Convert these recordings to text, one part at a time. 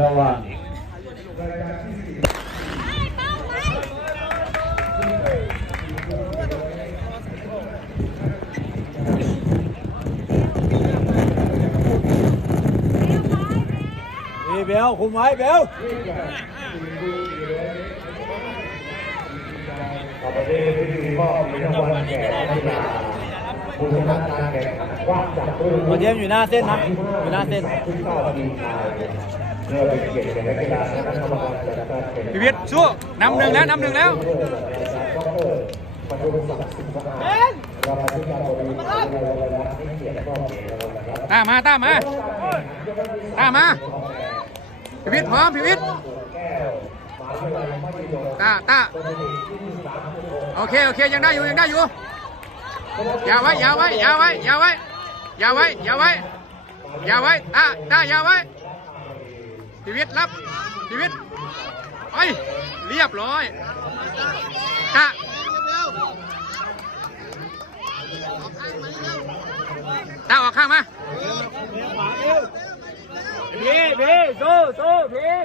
ระหว่าง เบลคุมไว้เบลต่อไปนี้ที่มีมอบมีรางวัลแก่นักกีฬาผู้ชนะการแข่งขันว่างจากปืนตัวเจมส์อยู่หน้าเส้นนะอยู่หน้าเส้นที่เก้าทีมชายเพื่อเป็นเกียรติแก่นักกีฬาคณะกรรมการจัดการแข่งขันพีวิทย์สู้นำหนึ่งแล้วนำหนึ่งแล้วดรปฐุมศักดิ์สิงห์สะอาดรองอธิการบดีมหาวิทยาลัยรัฐให้เกียรติมอบเหรียรางวัลนะครับตามมาตามมาตามมา พีวิทย์พร้อมพีวิทย์ตาตาโอเคโอเคยังได้อยู่ยังได้อยู่อย่าไว้อย่าไว้อย่าไว้อย่าไว้อย่าไว้อย่าไว้อย่าไว้ตาตาอย่าไว้พีวิทย์รับพีวิทย์ไปเรียบร้อยตาตาออกข้างมา พี่พี่สู้สู้พี่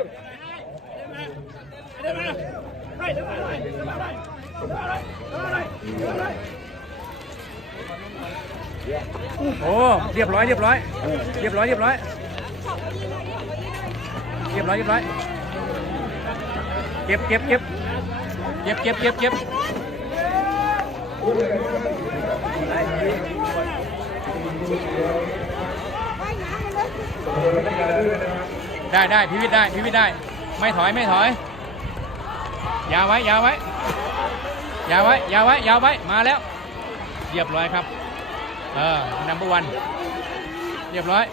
โอ้เรียบร้อยเรียบร้อยเรียบร้อยเรียบร้อยเรียบร้อยเรียบร้อยเก็บเก็บเก็บเก็บเก็บเก็บเก็บ ได้ได้พิวิทย์ได้พิวิทย์ได้ ไม่ถอยไม่ถอยยาวไว้ยาวไว้ยาวไว้ยาวไว้ยาวไว้มาแล้วเรียบร้อยครับ เออนัมเบอร์วันเรียบร้อย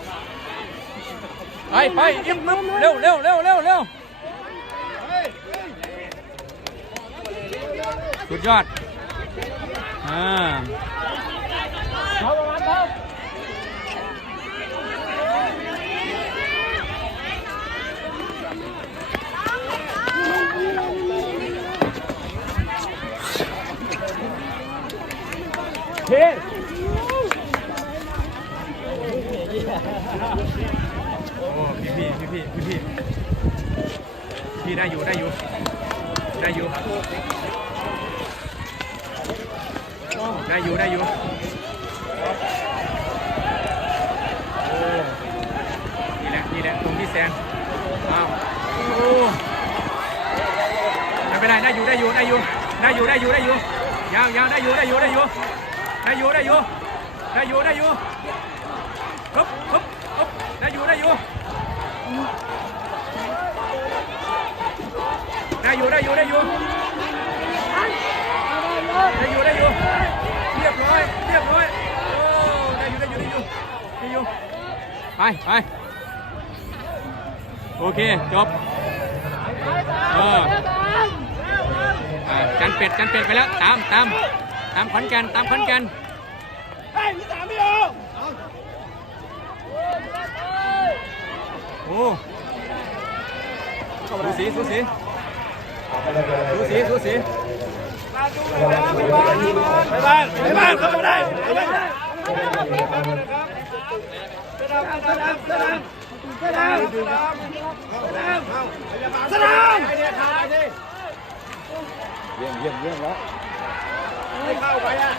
ไปไปอิ่มมึมเร็วเร็วเร็วเร็วเร็วสุดยอดอ่า เฮ้โอ้พี่พี่พี่พี่พี่พี่พี่ได้อยู่ได้อยู่ได้อยู่ได้อยู่ได้อยู่โอ้นี่แหละนี่แหละตรงที่แซงอ้าวโอ้ไม่เป็นไรได้อยู่ได้อยู่ได้อยู่ได้อยู่ได้อยู่ได้อยู่ยาวยาวได้อยู่ได้อยู่ได้อยู่ ได้อยู่ได้อยู่ได้อยู่ได้อยู่ฮึบฮึบฮึบได้อยู่ได้อยู่ได้อยู่ได้อยู่ได้อยู่ได้อยู่ได้อยู่เรียบร้อยเรียบร้อยโอ้ได้อยู่ได้อยู่ได้อยู่ได้อยู่ไปไปโอเคจบเออจันเป็ดจันเป็ดไปแล้วตามตาม ตามขอนแก่นตามขอนแก่นโอ้สูสีสูสีสูสีสูสีไปบ้านไปบ้านเข้ามาได้ไปบ้านสนามเยี่ยมเยี่ยมเยี่ยมแล้ว ไม่เข้าไปอะ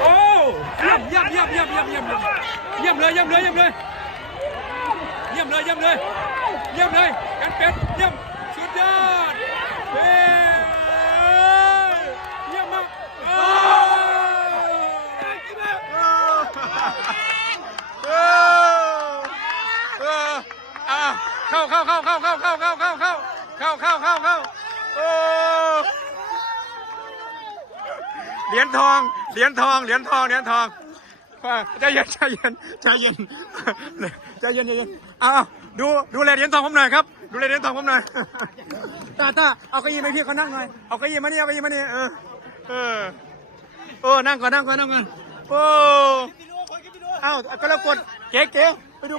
โอ้เยี่ยมเยี่ยมเยี่ยมเยี่ยมเยี่ยมเยี่ยมเยี่ยมเลยเยี่ยมเลยเยี่ยมเลยเยี่ยมเลยเยี่ยมเลยเยี่ยมเลยกันเป็ดเยี่ยมสุดยอดเฮ้เยี่ยมมากโอ้เออเอออะเข้าเข้าเข้าเข้าเข้าเข้าเข้าเข้าเข้าเข้าเข้าเข้าเข้าโอ้ เหรียญทอง เหรียญทอง เหรียญทอง เหรียญทองใจเย็นใจเย็นใจเย็นใจเย็นใจเย็นเอาเอาดูดูแลเหรียญทองผมหน่อยครับ ดูแลเหรียญทองผมหน่อยตาตาเอาเก้าอี้มาพี่เขานั่งหน่อย เอาเก้าอี้มานี่เอาเก้าอี้มานี่เออ เออ โอ้ นั่งก่อนนั่งก่อนนั่งก่อน โอ้ เอ้าก็แล้วกดเก๋เก๋ไปดูกัน